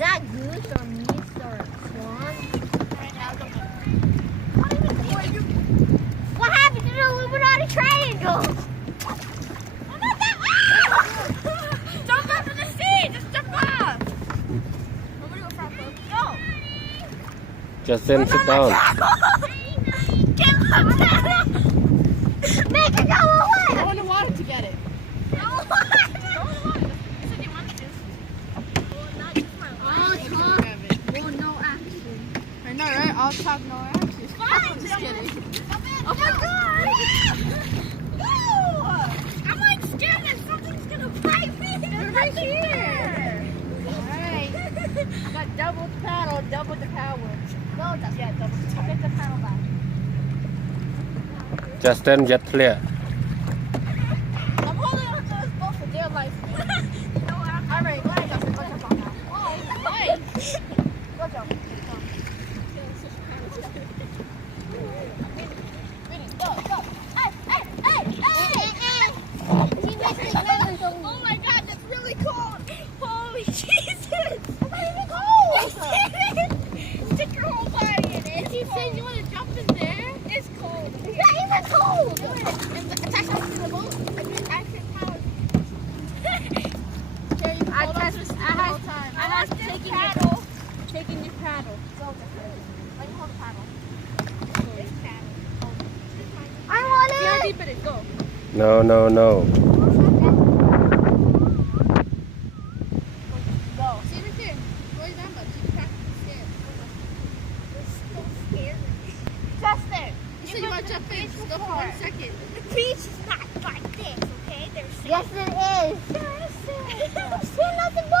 that goose or meese or swan? What happened to the Illuminati triangle? I'm not that Jump off to the sea! Just jump off! Nobody go front foot. Go! Justin, sit down. Get up! Make it go away! Go in the water to get it. No! No action. I know, right? I'll talk no action. Fine! Just kidding. Oh my god! No! I'm like scared that something's gonna bite me. They're right here. Alright. I got double the paddle, double the power. No, that's Yeah, double the power. get the paddle back. Justin, jet clear. I'm holding on to this boat for dear life. No, I'm ready. Go ahead, Justin. Go jump off now. Oh, wait. Go jump. Go, go. Hey, hey, hey, hey! Oh my god, that's really cold. Holy Jesus. It's not even cold. Stick your whole body in it. He said you want to jump in there? It's cold. It's not even cold. Do it. And attach us to the boat. And then I can power. Here, you hold on to this the whole time. I have taking your paddle. Go, Justin. Let me hold the paddle. This paddle. I want See how it. deep it is. Go. No, no, no. Go. See right there. Go down, but keep practicing the stairs. It's so scary. Justin, You said you want to jump in. Just go for 1 second. the beach is not like this, okay? There's Yes, it is. There's nothing but